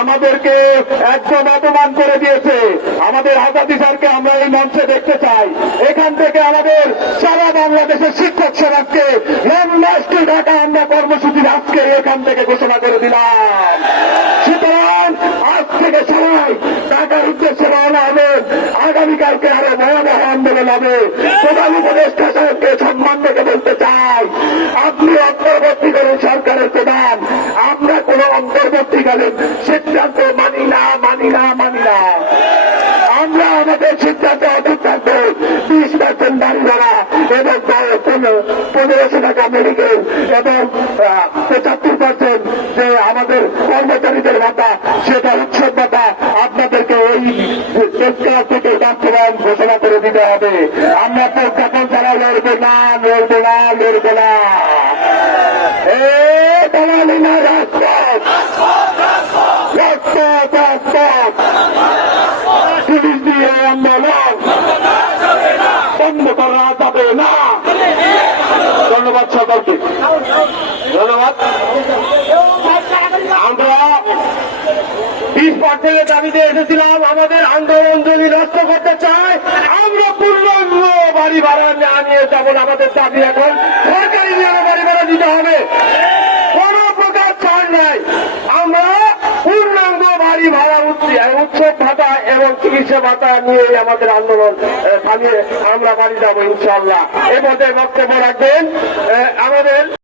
আমাদেরকে একদম অপমান করে দিয়েছে। আমাদের আজাদি স্যারকে আমরা এই মঞ্চে দেখতে চাই। এখান থেকে আমাদের সারা বাংলাদেশের শিক্ষক সমাজকে লন্ডাস্টি ঢাকা, আমরা কর্মসূচি আজকে এখান থেকে ঘোষণা করে দিলাম। সুতরাং আজ থেকে সবাই ঢাকার উদ্দেশ্যে রওনা হবে। আগামীকালকে আরও ভয়াবহ আন্দোলন হবে। প্রধান উপদেষ্টা সাহেবকে থেকে বলতে চাই। আপনি অন্তর্বর্তীকালীন সরকারের প্রধান। আমরা কোন অন্তর্বর্তীকালীন সিদ্ধান্ত মানি না মানি না মানি না। আমরা আমাদের সিদ্ধান্তে অটুট থাকব। বিশ পার্সেন্ট বাড়ি ভাড়া এবং পনেরো- পনেরোশো টাকা মেডিকেল এবং পঁচাত্তর পার্সেন্ট যে আমাদের কর্মচারীদের ভাতা, সেটা উৎসব ভাতা আপনাদেরকে ওই স্কেল থেকে বাস্তবায়ন ঘোষণা করে দিতে হবে। আমরা প্রজ্ঞাপন ছাড়া লড়বো না লড়বো না লড়বো না। যাবে না। ধন্যবাদ সকলকে। ধন্যবাদ। আমরা বিশ পার্সেন্টের দাবিতে এসেছিলাম, আমাদের আন্দোলন যদি নষ্ট করতে চায়, আমরা পূর্ণাঙ্গ বাড়ি ভাড়া না নিয়ে যাব আমাদের দাবি এখন, সরকারি নিয়মে বাড়ি ভাড়া দিতে হবে। কোন প্রকার ছাড় নাই। আমরা পূর্ণাঙ্গ বাড়ি ভাড়া উৎস- উৎসব ভাতা এবং চিকিৎসা ভাতা নিয়ে আমাদের আন্দোলন চালিয়ে আমরা বাড়ি যাব ইনশাল্লাহ এ পর্যায়ে বক্তব্য রাখবেন আমাদের